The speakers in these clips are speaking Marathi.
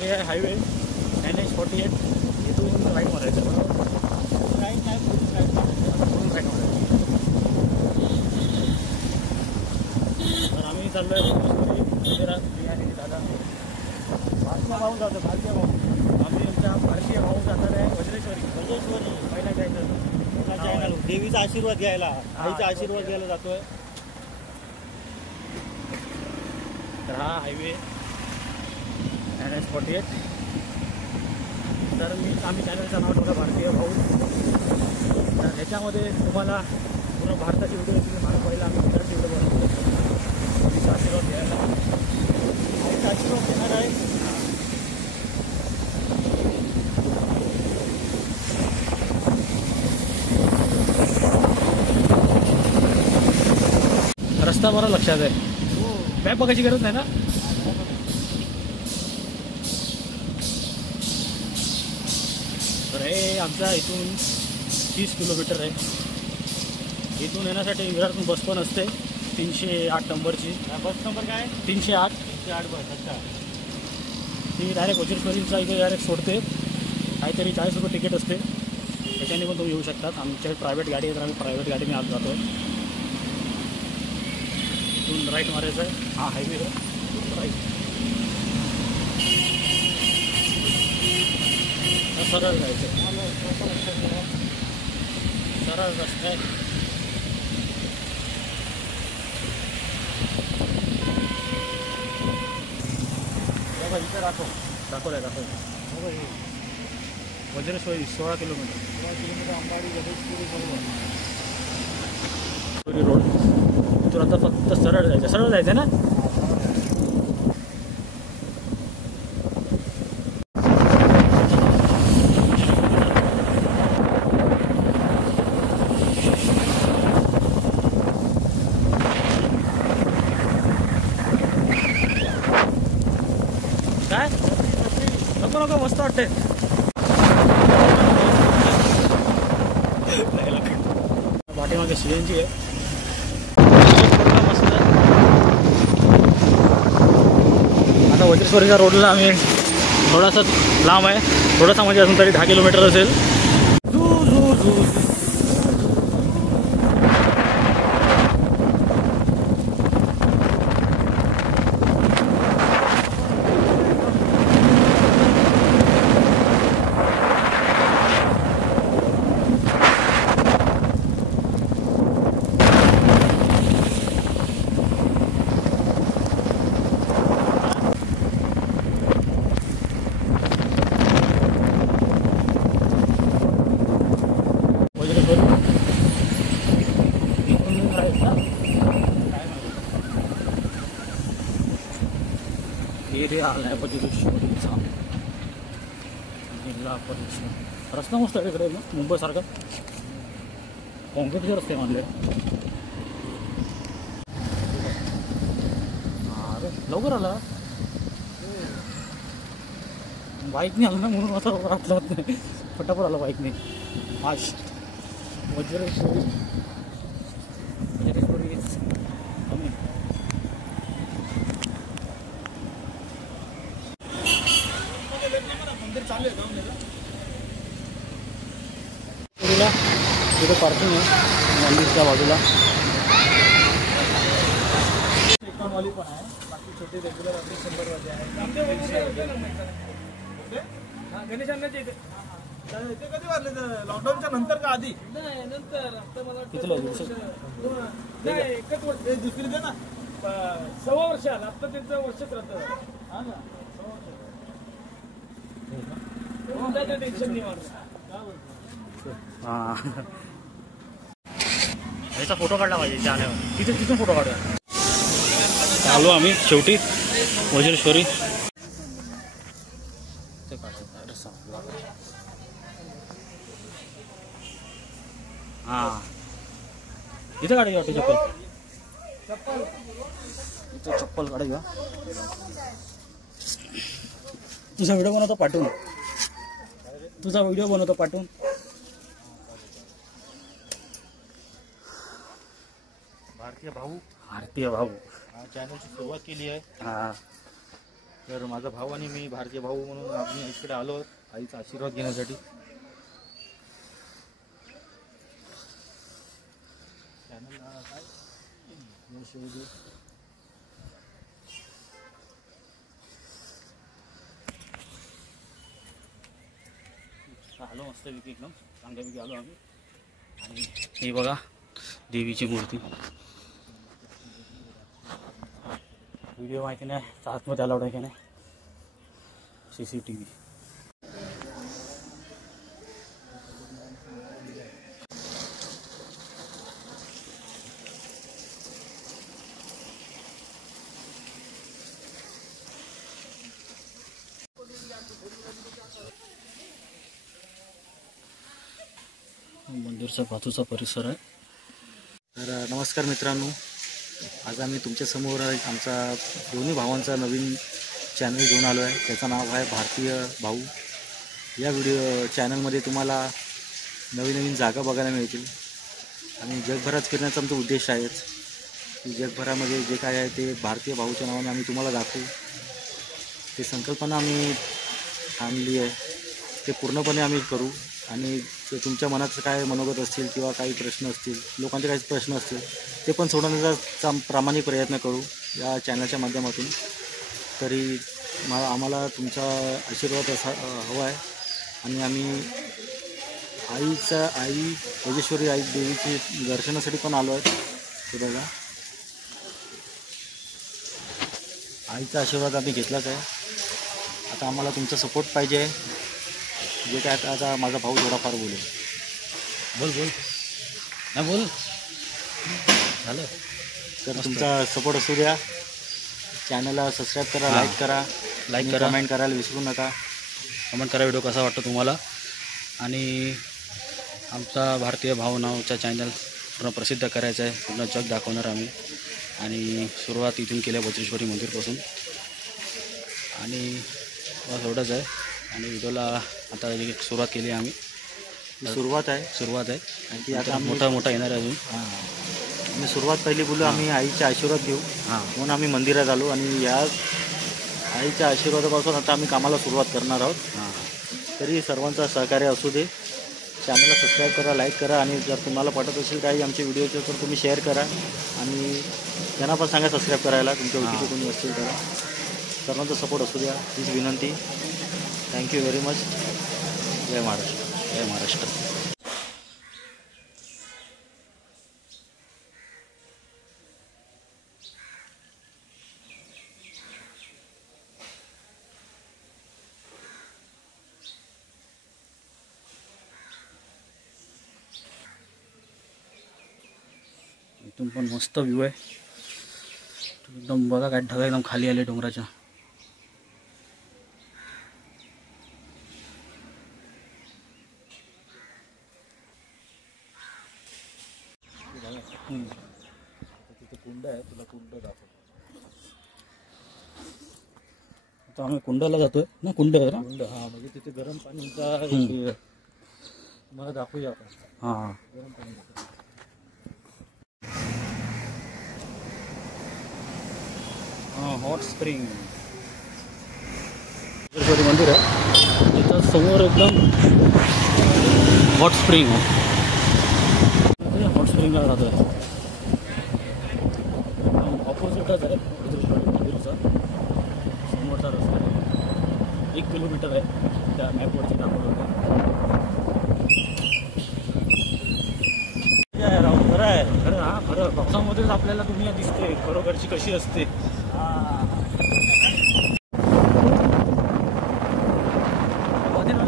हे आहे हायवे NH48. इथून राईट मारायचं बरोबर. राईट नाही पूर्ण राईट मारायचं. तर आम्ही चाललो आहे गुजरात बिर्याणी दादा भारतीय भाऊ जातो. भारतीय भाऊ आम्ही आमच्या भारतीय भाऊ जाणार आहे वज्रेश्वरी पहिला जायचं देवीचा आशीर्वाद घ्यायला, आईचा आशीर्वाद घ्यायला जातोय. तर हा हायवे NH48. तर आम्ही चॅनलचं नाव ठेवलं भारतीय भाऊ. तर ह्याच्यामध्ये तुम्हाला पूर्ण भारताची व्हिडिओ येतील. मला पहिला आम्ही गुजराती व्हिडिओ बनवतो. आईचा आशीर्वाद घ्यायला, आईचा आशीर्वाद घेणार आहे. रस्ता बरा लक्षात आहे. मॅप बघायची गरज नाही ना. तर हे आमचा इथून 30 किलोमीटर आहे. इथून येण्यासाठी विरारतून बस पण असते 308 नंबरची. बस नंबर काय? 308. 308 बस. अच्छा. ती डायरेक्ट वज्रेश्वरीचा इथे डायरेक्ट सोडते. काहीतरी 40 रुपये तिकीट असते. त्याच्याने पण तुम्ही येऊ शकतात. आमच्या प्रायव्हेट गाडी आहे तर आम्ही प्रायव्हेट गाडीने आज जातो. इथून राईट मारायचं आहे. हा हायवे आहे. राईट सरळ जायचं. सरळ रस्ता आहे. बघा इथं दाखवलं वज्रेश्वरी 16 किलोमीटर. 16 किलोमीटर अंबाडी वज्रेश्वरी बरोबर. रोड इथून आता फक्त सरळ जायचं ना. काय नको मस्त वाटते. पाठीमागे CNG आहे. मस्त. आता वज्रेश्वरीच्या रोडला आम्ही थोडासा लांब आहे. थोडासा म्हणजे अजून तरी 10 किलोमीटर असेल. एरिया आला आहे वज्रेश्वरीचा जिल्हा परिषद. रस्ता मस्त आहे इकडे मुंबईसारखा. कॉन्क्रीटचे रस्ते मानले. अरे लवकर आला. बाईकने आला ना म्हणून आता राहत नाही. फटाफट आला बाईकने. आज वज्रेश्वरी कमी. तिथे पार्किंग आहे मंदिरच्या बाजूला. वाली पण आहे. बाकी छोटे रेग्युलर आपले 100 वाले आहे. गणेश अण्णाचे इथे कधी वारले? लॉकडाऊनच्या नंतर का आधी? नाही नंतर. आता मला किती लागले? एकच वर्ष. दुसरी दे ना. 6 वर्ष आला. आता त्यांचं वर्षच राहतं. हा ना. टेन्शन नाही वाटत. हां ह्याचा फोटो काढला पाहिजे त्या आल्यावर. तिथून फोटो काढूया. आलो आम्ही शेवटी वज्रेश्वरी. हां इथं काढायची वाटते चप्पल. इथं चप्पल काढायची. तुझा व्हिडिओ बनवतो पाठवून. भारतीय भाऊ चॅनलची सुरुवात केली आहे. हां तर माझा भाऊ आणि मी भारतीय भाऊ म्हणून आम्ही इकडे आलो आहोत आईचा आशीर्वाद घेण्यासाठी. आलो मस्तपैकी एकदम चांगल्यापैकी आलो आम्ही. आणि हे बघा देवीची मूर्ती. व्हिडिओ माहिती नाही आतमध्ये अलाउड आहे की नाही. CCTV. मंदिरचा बाजूचा परिसर आहे. तर नमस्कार मित्रांनो, आज आम्ही तुमच्यासमोर आमचा दोन्ही भावांचा नवीन चॅनल घेऊन आलो आहे. त्याचं नाव आहे भारतीय भाऊ. या चॅनलमध्ये तुम्हाला नवीन नवीन जागा बघायला मिळतील आणि जगभरात फिरण्याचा आमचा उद्देश आहेच की जगभरामध्ये जे काय आहे ते भारतीय भाऊच्या नावाने आम्ही तुम्हाला दाखवू. ते संकल्पना आम्ही आणली आहे, ते पूर्णपणे आम्ही करू. आणि तुमच्या मनात काय मनोगत असतील किंवा काही प्रश्न असतील, लोकांचे काही प्रश्न असतील, ते पण सोडवण्याचा प्रामाणिक प्रयत्न करू या चॅनलच्या माध्यमातून. तरी आम्हाला तुमचा आशीर्वाद असा हवा आहे. आणि आम्ही आई योगेश्वरी आई देवीची दर्शनासाठी पण आलो आहे. ते बघा, आईचा आशीर्वाद आम्ही घेतलाच आहे. आता आम्हाला तुमचा सपोर्ट पाहिजे आहे. जे काय आता माझा भाऊ थोडाफार बोलेल. बोल नाही बोल झालं. तर तुमचा सपोर्ट असू द्या. चॅनलला सबस्क्राईब करा, लाईक करा, कमेंट करायला विसरू नका. कमेंट करा व्हिडिओ कसा वाटतो तुम्हाला. आणि आमचा भारतीय भाऊ नावचा चॅनल पूर्ण प्रसिद्ध करायचा आहे, पूर्ण जग दाखवणार आम्ही. आणि सुरुवात इथून केल्या बचेश्वरी मंदिरपासून. आणि बस एवढंच आहे. आणि व्हिडिओला आता सुरुवात केली आम्ही. सुरुवात आहे आणि ती आता मोठा येणार आहे अजून. आम्ही सुरुवात पहिली बोलू आम्ही आईचे आशीर्वाद घेऊ म्हणून आम्ही मंदिरात आलो. आणि या आईच्या आशीर्वादापासून आता आम्ही कामाला सुरुवात करणार आहोत. तरी सर्वांचा सहकार्य असू दे. चॅनलला सबस्क्राईब करा, लाईक करा. आणि जर तुम्हाला पटत असेल काही आमचे व्हिडिओचे तर तुम्ही शेअर करा. आणि त्यांना पण सांगा सबस्क्राईब करायला, तुमच्या ओळखीचे कोणी असतील तर. सर्वांचा सपोर्ट असू द्या हीच विनंती. Thank you very much. जय महाराष्ट्र. जय महाराष्ट्र. इथून पण मस्त व्ह्यू आहे एकदम. बघा काय ढगा एकदम खाली आले डोंगराच्या. तिथे कुंड आहे, तुला कुंड दाखव. आता आम्ही कुंडाला जातोय ना. कुंड आहे ना. कुंड म्हणजे तिथे गरम पाणीचा मला दाखवूया आपण. गरम पाणी हॉट स्प्रिंग मंदिर आहे. त्याच्या समोर एकदम हॉट स्प्रिंग आहे. हॉट स्प्रिंगला जातो आहे. ऑपोजिटच आहे मंदिरचा. समोरचा रस्ता आहे. 1 किलोमीटर आहे त्या मॅपवरती दाखवलं होतं. खरं आहे खरं. खरं पावसामध्येच आपल्याला दुनिया दिसते खरोखरची कशी असते.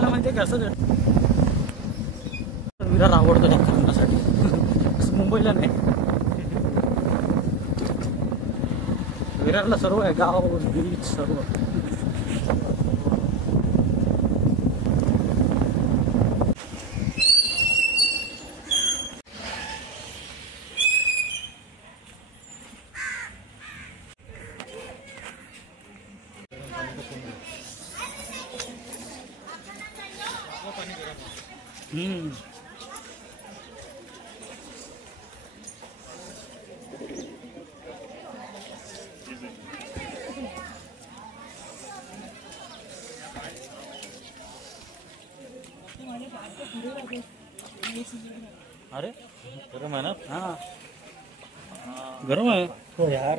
म्हणजे कसं विरार आवडतो त्या करण्यासाठी. असं मुंबईला नाही. विरारला सर्व आहे, गाव बीच सर्व. अरे गरम आहे ना? हा गरम आहे हो यार,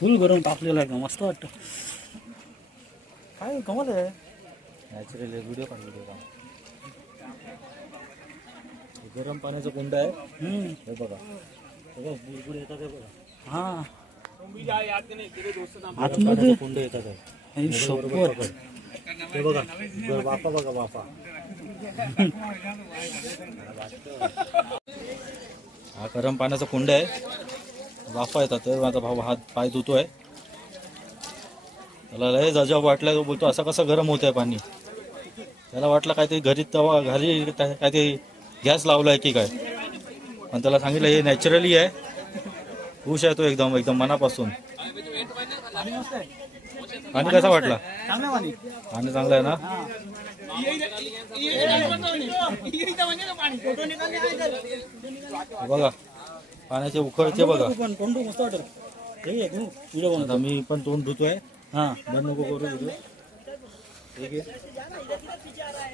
फुल गरम टाकलेलं आहे का, मस्त वाटतं. काय कमाल आहे, नॅचरली व्हिडिओ काढले का. गरम पाण्याचं कुंड आहे. हे बघा सगळं बुडबुड येतात, हे बघा. हा आतमध्ये कुंड येतात. हे बघा वाफा, बघा वाफा. हा गरम पाण्याचा कुंड आहे, वाफा येतात. तर माझा भाऊ हात पाय धुतोय, त्याला लय जजाब वाटलाय. तो बोलतो असं कसं गरम होत आहे पाणी. त्याला वाटलं काहीतरी घरी तवा घरी काहीतरी गॅस लावलाय की काय, पण त्याला सांगितलं हे नॅचरली आहे. खुश आहे तो एकदम एकदम मनापासून. पाणी कसा वाटला? पाणी चांगलं आहे ना. बघा पाण्याचे उखळते बघा. आता मी पण तोंड धुतोय. हा बंद नको करू व्हिडिओ.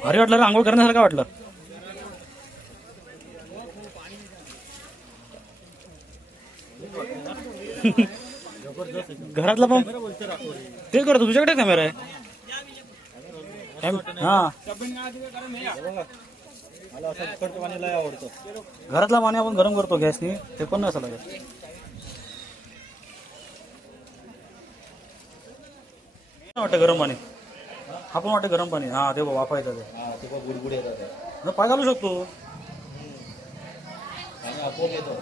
भारी वाटलं रे, आंघोळ करण्यासारखं वाटलं. घरातला पण तेच करतो. तुझ्याकडे कॅमेरा आहे? हा मला असं उकळतं पाणी लय आवडतं. घरातला पाणी आपण गरम करतो गॅसनी, ते पण नाही असं लागत. वाटतं गरम पाणी, हा पण वाटतं गरम पाणी. हा ते वाफा येतात, ते बुडबुड येतात. पाय घालू शकतो. आपोआप येतो.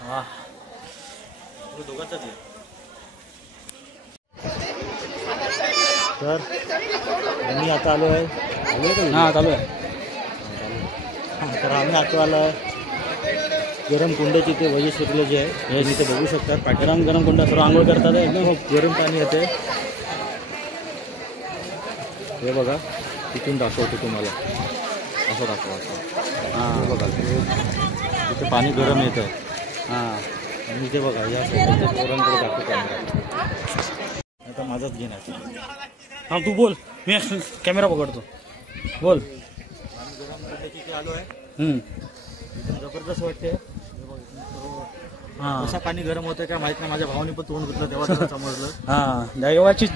हा दोघांचाच आहे. तर आम्ही आता आलो आहे. हा चालू आहे. तर आम्ही आता आलो गरम कुंडाची ते वजेश्वरीला जे आहे हे इथे बघू शकतात. गरम गरम कुंड सर्व आंघोळ करतात, एकदम गरम पाणी येते. हे बघा तिथून दाखवतो तुम्हाला, असं दाखवा असं. हां बघा तिथे पाणी गरम येत आहे. हां आणि इथे बघा या पोरांकडे दाखवतो आता माझाच घेण्याचं. हां तू बोल, मी कॅमेरा पकडतो. बोल. पाणी गरम कुंडाची इथे आलो आहे. जबरदस्त वाटते. हां कसं पाणी गरम होतं काय माहित नाही. माझ्या भावाने पण तोंड धुतलं तेव्हा त्याला समजलं. हां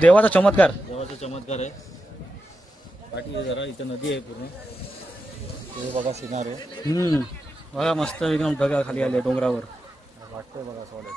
देवाचा चमत्कार, देवाचा चमत्कार आहे. पाठी जरा इथं नदी आहे पूर्ण. ते बघा सिनारे. बघा मस्त एकदम ढगा खाली आले डोंगरावर. वाटतंय बघा असं वाटत.